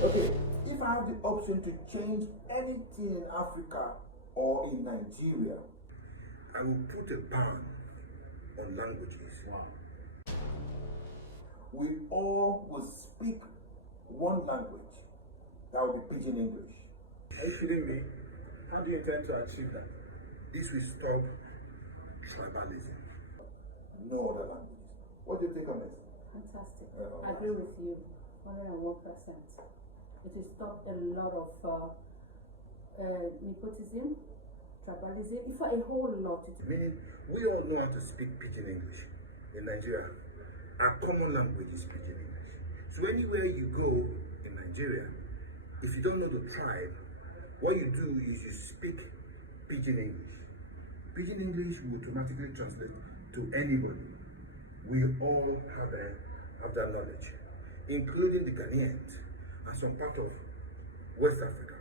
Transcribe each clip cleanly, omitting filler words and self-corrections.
Okay, if I have the option to change anything in Africa or in Nigeria, I will put a ban on languages. wow, we all will speak one language. That will be Pidgin English. Are you kidding me? How do you intend to achieve that? This will stop tribalism. No other languages. What do you think on this? Fantastic. Yeah, I agree with you 101%. It will stop a lot of nepotism, tribalism, in fact, a whole lot. Meaning, we all know how to speak Pidgin English in Nigeria. Our common language is Pidgin English. So anywhere you go in Nigeria, if you don't know the tribe, what you do is you speak Pidgin English. Pidgin English will automatically translate to anybody. We all have that knowledge, including the Ghanaians and some part of West Africa.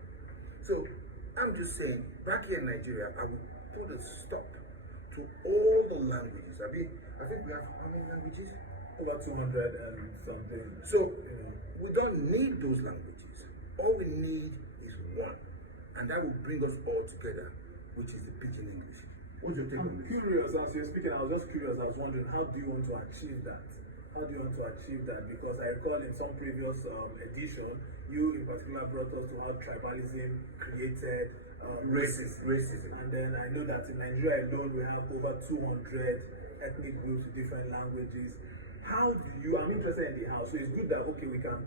So I'm just saying, back here in Nigeria, I would put a stop to all the languages. I think we have how many languages? Over 200 and something. So we don't need those languages. All we need is one, and that will bring us all together, which is the Pidgin English. What's your take on I'm this? curious, as you're speaking, I was just curious, I was wondering, how do you want to achieve that? How do you want to achieve that? Because I recall in some previous edition, you in particular brought us to how tribalism created Racism. And then I know that in Nigeria alone, we have over 200 ethnic groups with different languages. How do you, I'm interested in the how, so it's good that, okay, we can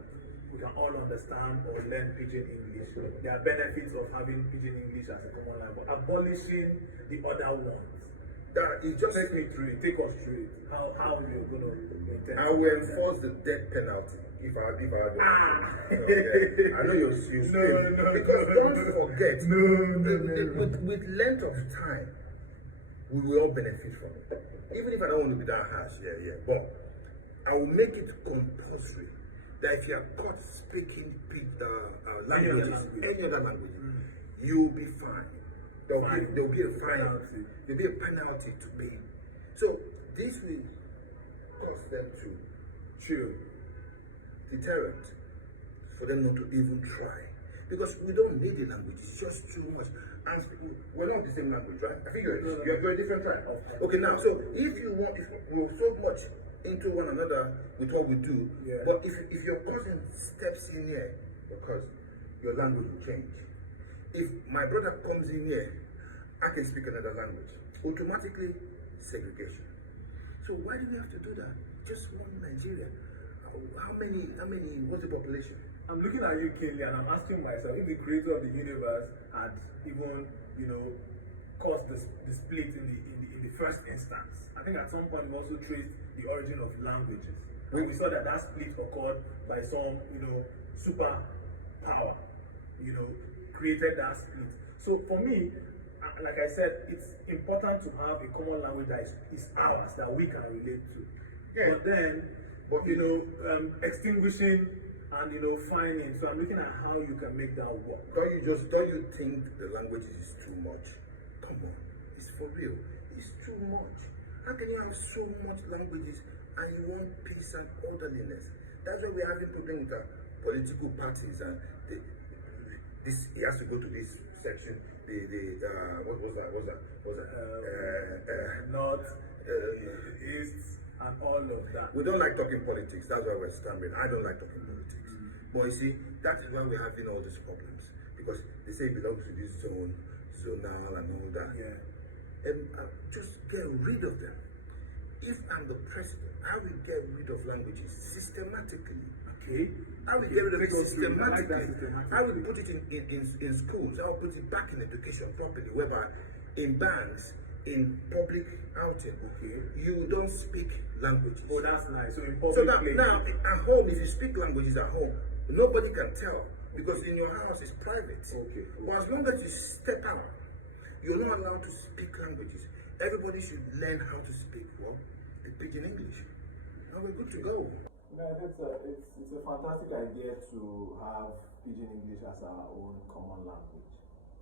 all understand or learn Pidgin English. There are benefits of having Pidgin English as a common language, abolishing the other ones. That is just Take me through it, take us through it. How you're going to intend. I will enforce the death penalty if I do. I know you're screaming. No, because don't forget, No. with length of time, we will all benefit from it. Even if I don't want to be that harsh, but I will make it compulsory that if you are caught speaking languages, any other language, you'll be fined. There'll be a fine. There'll be a penalty to pay. So this will cause them to chill, deterrent for them not to even try. Because we don't need the language, it's just too much. And we're not the same language, right? I think you're a different tribe. Okay, now, so if we're so much into one another with what we do, but if your cousin steps in here, because your language will change. If my brother comes in here, I can speak another language. Automatically, segregation. So why do we have to do that? Just one Nigeria. How many, what's the population? I'm looking at you, Kinley, and I'm asking myself if the creator of the universe had even, caused the split in the first instance. I think at some point we also traced the origin of languages. And we saw that split occurred by some, super power, created that split. So for me, like I said, it's important to have a common language that is ours, that we can relate to. But then, extinguishing and finding. So I'm looking at how you can make that work. Don't you think the languages is too much? Come on, it's for real. It's too much. How can you have so much languages and you want peace and orderliness? That's why we're having problems with our political parties and this. He has to go to this section. What was that? North, East, and all of that. We don't like talking politics. That's why we're stammering. I don't like talking politics. But you see, that is why we're having all these problems. Because they say it belongs to this zone, zonal and all that. And just get rid of them. If I'm the president, I will get rid of languages systematically. Okay. I will get rid of it systematically. I will put it in schools. I will put it back in education properly, whereby in banks, in public outing, you don't speak languages. Oh, that's nice. So in public so now at home, if you speak languages at home, nobody can tell because in your house it's private. But as long as you step out, you're not allowed to speak languages. Everybody should learn how to speak the Pidgin English. Now we're good to go. It's a fantastic idea to have Pidgin English as our own common language.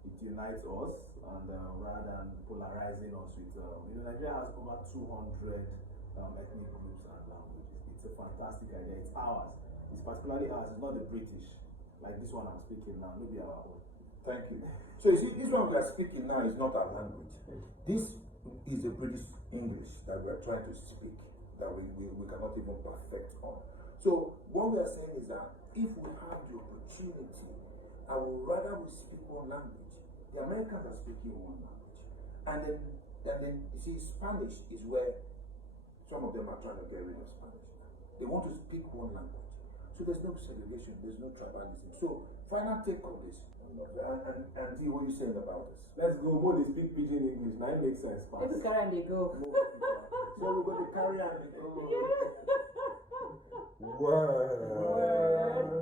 It unites us, and rather than polarizing us with, Nigeria has over 200 ethnic groups and languages. It's a fantastic idea. It's ours. It's particularly ours. It's not the British. like this one I'm speaking now, maybe our own. Thank you. So you see, this one we are speaking now is not our language. This is the British English that we are trying to speak, that we cannot even perfect on. So what we are saying is that if we have the opportunity, I would rather we speak one language. The Americans are speaking one language. And then you see, Spanish is where some of them are trying to get rid of Spanish. They want to speak one language. So there's no segregation, there's no tribalism. So final take on this. And see what you're saying about this. Let's go, more they speak pidgin English. Now it makes sense. Pass. Every carry and they go. So we're going to carry on. Yeah. Wow.